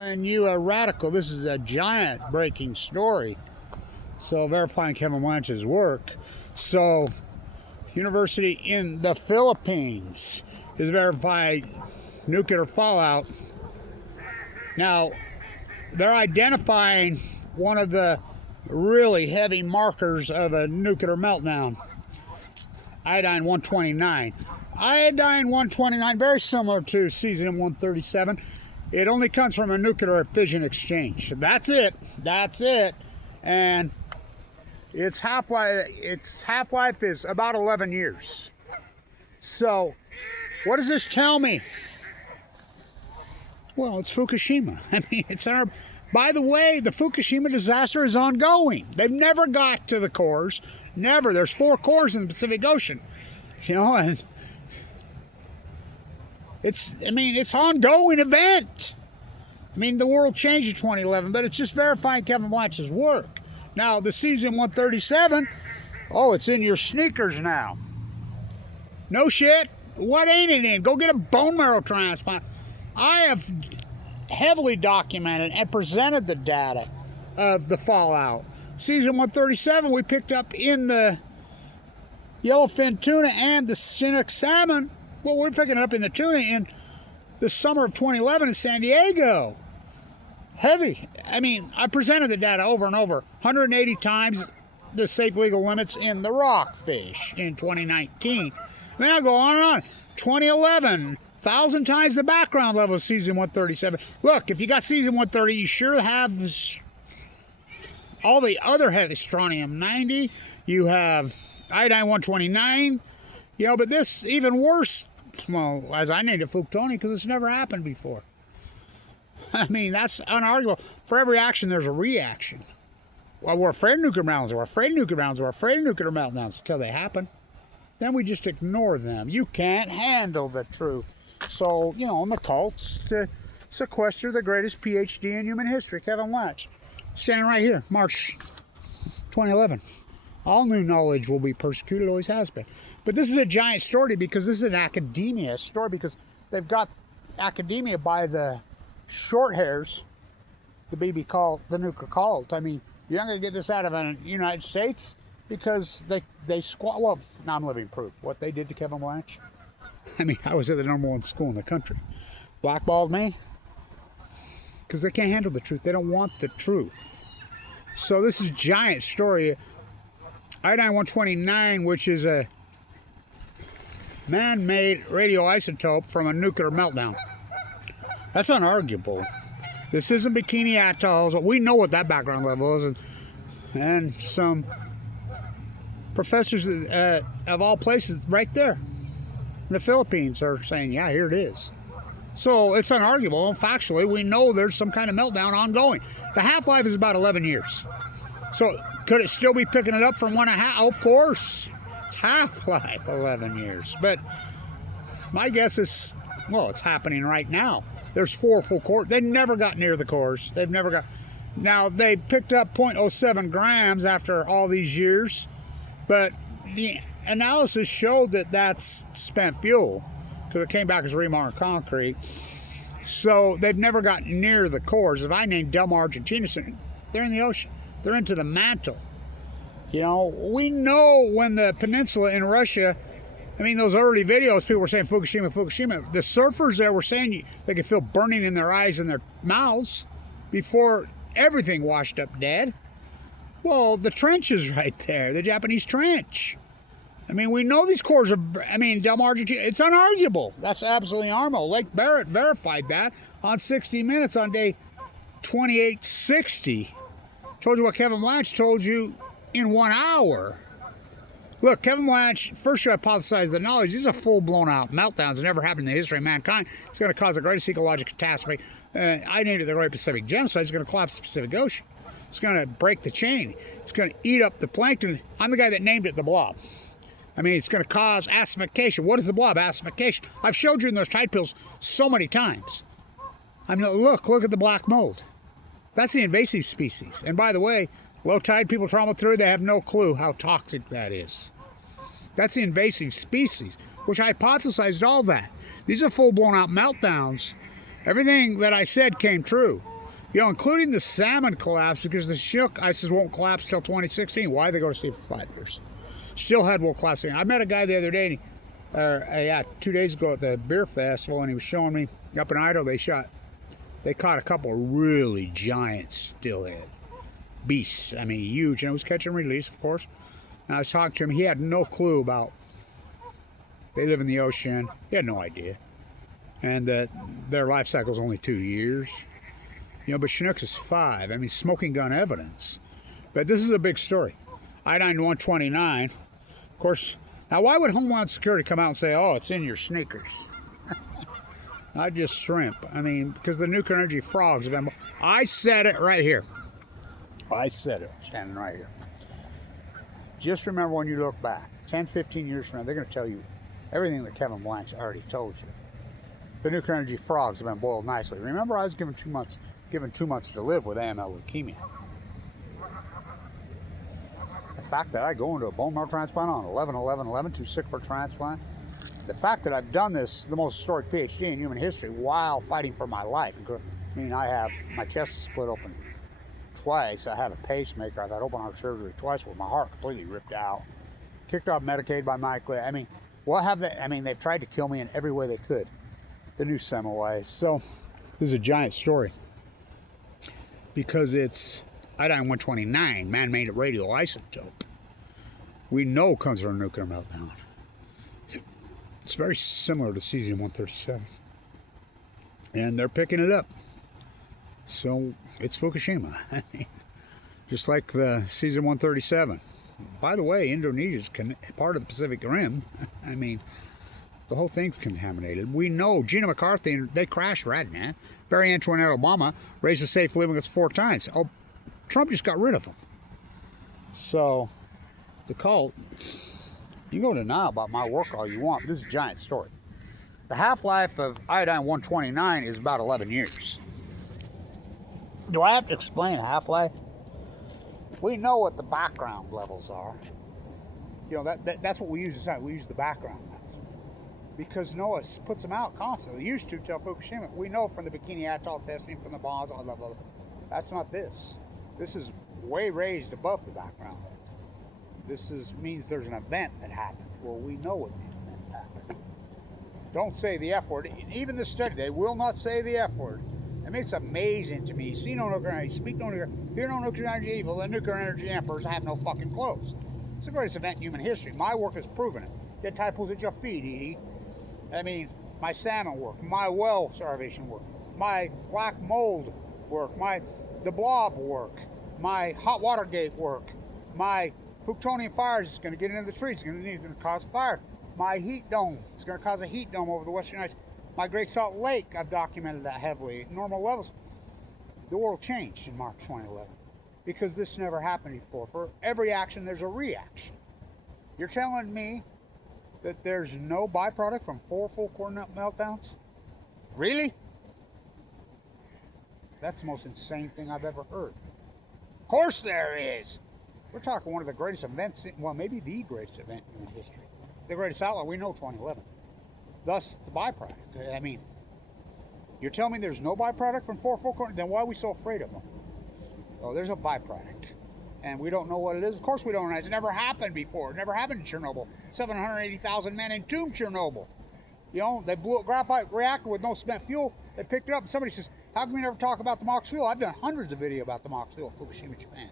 And you are radical. This is a giant breaking story. So verifying Kevin Blanch's work. So university in the Philippines is verified nuclear fallout. Now they're identifying one of the really heavy markers of a nuclear meltdown. Iodine-129. Iodine-129, very similar to cesium-137. It only comes from a nuclear fission exchange. That's it. That's it. And its half-life is about 11 years. So, what does this tell me? Well, it's Fukushima. I mean, it's our. By the way, the Fukushima disaster is ongoing. They've never got to the cores. Never. There's 4 cores in the Pacific Ocean. You know, and it's ongoing event. I mean, the world changed in 2011, but it's just verifying Kevin Blanch's work. Now, the cesium-137, oh, it's in your sneakers now. No shit. What ain't it in? Go get a bone marrow transplant. I have heavily documented and presented the data of the fallout. Cesium-137 we picked up in the yellowfin tuna and the Chinook salmon. Well, we're picking it up in the tuna in the summer of 2011 in San Diego. Heavy. I mean, I presented the data over and over. 180 times the safe legal limits in the rockfish in 2019. I mean, I go on and on. 2011, 1,000 times the background level of cesium-137. Look, if you got cesium-130, you sure have all the other heavy strontium-90. You have iodine-129. You know, but this even worse. Well, as I named it, Fuktoni, because it's never happened before. I mean, that's unarguable. For every action, there's a reaction. Well, we're afraid of nuclear meltdowns. We're afraid of nuclear meltdowns. We're afraid of nuclear meltdowns until they happen. Then we just ignore them. You can't handle the truth. So, you know, in the cults to sequester the greatest PhD in human history, Kevin Blanch, standing right here, March 2011. All new knowledge will be persecuted, always has been. But this is a giant story because this is an academia story because they've got academia by the short hairs to be called the nuclear cult. I mean, you're not going to get this out of the United States because they squat. Well, now I'm living proof. What they did to Kevin Blanch. I mean, I was at the #1 school in the country. Blackballed me because they can't handle the truth. They don't want the truth. So this is a giant story. Iodine-129, which is a man-made radioisotope from a nuclear meltdown. That's unarguable. This isn't Bikini Atolls. We know what that background level is. And some professors of all places right there in the Philippines are saying, yeah, here it is. So it's unarguable. Factually, we know there's some kind of meltdown ongoing. The half-life is about 11 years. So could it still be picking it up from 1.5? Of course. It's half-life, 11 years. But my guess is, well, it's happening right now. There's 4 full cores. They never got near the cores. They've never got. Now, they've picked up 0.07 grams after all these years. But the analysis showed that that's spent fuel because it came back as rebar concrete. So they've never gotten near the cores. If I named Del Mar, Argentina, they're in the ocean. They're into the mantle. You know, we know when the peninsula in Russia, I mean, those early videos, people were saying Fukushima, Fukushima. The surfers there were saying they could feel burning in their eyes and their mouths before everything washed up dead. Well, the trench is right there, the Japanese trench. I mean, we know these cores are, I mean, Del Mar, Argentina, it's unarguable. That's absolutely unarguable. Lake Barrett verified that on 60 Minutes on day 2860. Told you what Kevin Blanch told you in 1 hour. Look, Kevin Blanch first hypothesized the knowledge. These are full-blown out meltdowns that never happened in the history of mankind. It's going to cause the greatest ecological catastrophe. I named it the Great Pacific Genocide. It's going to collapse the Pacific Ocean. It's going to break the chain. It's going to eat up the plankton. I'm the guy that named it the blob. I mean, it's going to cause acidification. What is the blob? Acidification. I've showed you in those tide pools so many times. I mean, look at the black mold. That's the invasive species. And by the way, low tide people travel through, they have no clue how toxic that is. That's the invasive species, which hypothesized all that. These are full-blown out meltdowns Everything that I said came true. You know, including the salmon collapse, because the Chinook ices won't collapse till 2016. Why? They go to sea for 5 years. Steelhead will collapse. I met a guy the other day, 2 days ago at the beer festival, and he was showing me up in Idaho they caught a couple of really giant steelhead beasts. I mean, huge. And it was catch and release, of course. And I was talking to him. He had no clue about. They live in the ocean. He had no idea. And their life cycle is only 2 years. You know, but Chinook is 5. I mean, smoking gun evidence. But this is a big story. Iodine-129. Of course, now why would Homeland Security come out and say, oh, it's in your sneakers? Not just shrimp. I mean, because the nuclear energy frogs have been... I said it right here. I said it, standing right here. Just remember when you look back, 10, 15 years from now, they're going to tell you everything that Kevin Blanch already told you. The nuclear energy frogs have been boiled nicely. Remember, I was given 2 months to live with AML leukemia. The fact that I go into a bone marrow transplant on 11/11/11, too sick for transplant. The fact that I've done this, the most historic PhD in human history, while fighting for my life. I mean, I have my chest is split open twice. I have a pacemaker. I've had open heart surgery twice with my heart completely ripped out. Kicked off Medicaid by Mike. I mean, what have they? I mean, they've tried to kill me in every way they could. The new Semaway. So this is a giant story because it's Iodine-129, man-made radioisotope. We know comes from a nuclear meltdown. It's very similar to cesium-137, and they're picking it up. So it's Fukushima. Just like the cesium-137. By the way, Indonesia is part of the Pacific Rim. I mean, the whole thing's contaminated. We know Gina McCarthy, they crashed Radnan. Barry Antoinette Obama raised the safe limits 4 times. Oh, Trump just got rid of them. So, the cult, you can go deny about my work all you want. This is a giant story. The half-life of Iodine-129 is about 11 years. Do I have to explain half-life? We know what the background levels are. You know, that's what we use inside. We use the background levels. Because NOAA puts them out constantly. They used to till Fukushima. We know from the Bikini Atoll testing, from the bombs, blah, blah, blah. That's not this. This is way raised above the background. This means there's an event that happened. Well, we know what the event happened. Don't say the F word. Even the study, they will not say the F word. I mean, it's amazing to me. See no nuclear energy, speak no nuclear, hear no nuclear energy evil, the nuclear energy emperors have no fucking clothes. It's the greatest event in human history. My work has proven it. Get typos at your feet, Edie. I mean, my salmon work, my well starvation work, my black mold work, the blob work, my hot water gate work, my Plutonium fires is going to get into the trees. It's going to cause fire. My heat dome. It's going to cause a heat dome over the western ice. My Great Salt Lake, I've documented that heavily at normal levels. The world changed in March 2011 because this never happened before. For every action, there's a reaction. You're telling me that there's no byproduct from 4 full core meltdowns? Really? That's the most insane thing I've ever heard. Of course there is. We're talking one of the greatest events, well, maybe the greatest event in human history. The greatest outlaw, we know 2011. Thus, the byproduct. I mean, you're telling me there's no byproduct from 4 full core? Then why are we so afraid of them? Oh, there's a byproduct. And we don't know what it is. Of course we don't know. It's never happened before. It never happened in Chernobyl. 780,000 men entombed Chernobyl. You know, they blew a graphite reactor with no spent fuel. They picked it up and somebody says, how come we never talk about the MOX fuel? I've done hundreds of videos about the MOX fuel of Fukushima, Japan.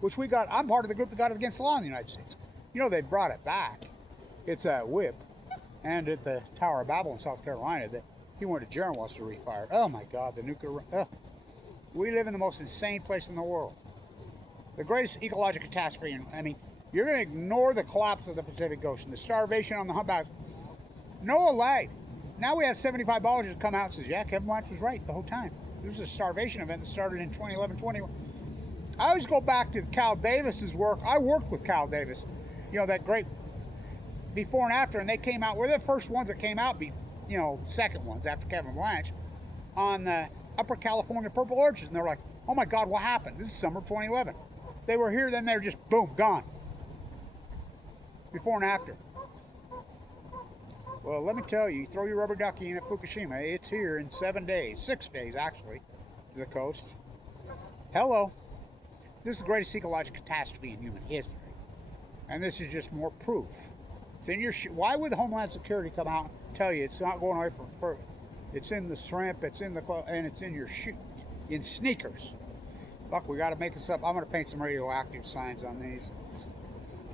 Which we got, I'm part of the group that got it against the law in the United States. You know, they brought it back. It's a whip. And at the Tower of Babel in South Carolina, that he went to jail and wants to refire it. Oh my God, the nuclear, we live in the most insane place in the world. The greatest ecological catastrophe, and I mean, you're going to ignore the collapse of the Pacific Ocean, the starvation on the humpbacks. Noah lied. Now we have 75 biologists come out and says, yeah, Kevin Blanch was right the whole time. This was a starvation event that started in 2011-21. I always go back to Cal Davis's work. I worked with Cal Davis, you know, that great before and after, and they came out, we're the first ones that came out, you know, second ones after Kevin Blanch, on the Upper California Purple Orchids, and they're like, oh my God, what happened? This is summer 2011. They were here, then they're just, boom, gone. Before and after. Well, let me tell you, throw your rubber ducky in at Fukushima. It's here in 7 days, 6 days actually, to the coast. Hello. This is the greatest ecological catastrophe in human history. And this is just more proof. It's in your why would the Homeland Security come out and tell you it's not going away for fur? It's in the shrimp, it's in the and it's in your in sneakers. Fuck, we got to make this up. I'm going to paint some radioactive signs on these.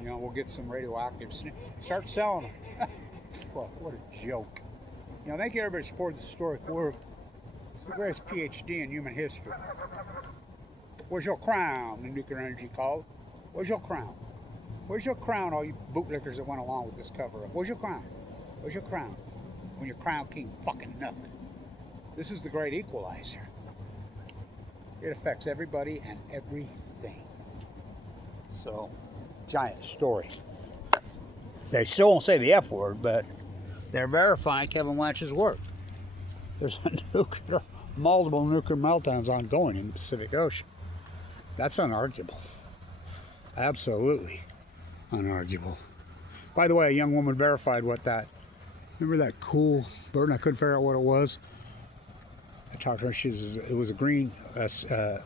You know, we'll get some radioactive. Start selling them. Fuck, what a joke. You know, thank you everybody for supporting the historic work. It's the greatest PhD in human history. Where's your crown, the nuclear energy called? Where's your crown? Where's your crown, all you bootlickers that went along with this cover-up? Where's your crown? Where's your crown? When your crown king fucking nothing. This is the great equalizer. It affects everybody and everything. So, giant story. They still won't say the F word, but they're verifying Kevin Blanch's work. There's multiple nuclear meltdowns ongoing in the Pacific Ocean. That's unarguable. Absolutely unarguable. By the way, a young woman verified what that, remember that cool bird? I couldn't figure out what it was. I talked to her, it was a green,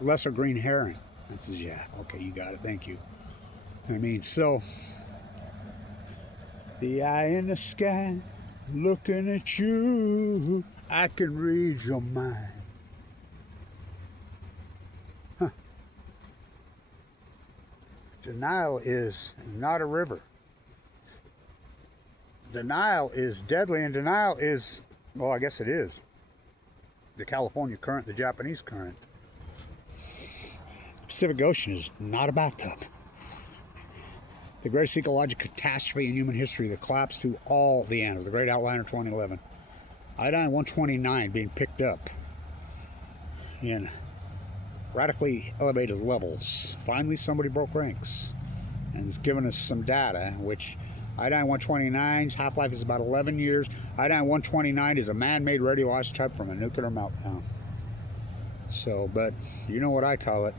lesser green heron. I says, yeah, okay, you got it, thank you. I mean, so, the eye in the sky, looking at you, I can read your mind. Huh. Denial is not a river. Denial is deadly, and denial is, well, I guess it is. The California current, the Japanese current. The Pacific Ocean is not about that. The greatest ecological catastrophe in human history, the collapse to all the animals, the great outliner 2011. Iodine-129 being picked up in radically elevated levels. Finally, somebody broke ranks and has given us some data, which Iodine-129's half-life is about 11 years. Iodine-129 is a man-made radioisotope from a nuclear meltdown. So, but you know what I call it?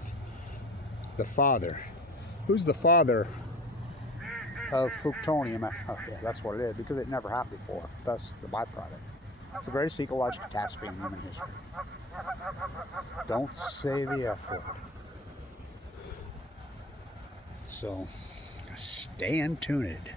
The father. Who's the father of plutonium? Oh, yeah, that's what it is, because it never happened before. Thus, the byproduct. It's the greatest ecological catastrophe in human history. Don't say the F word. So, stay tuned.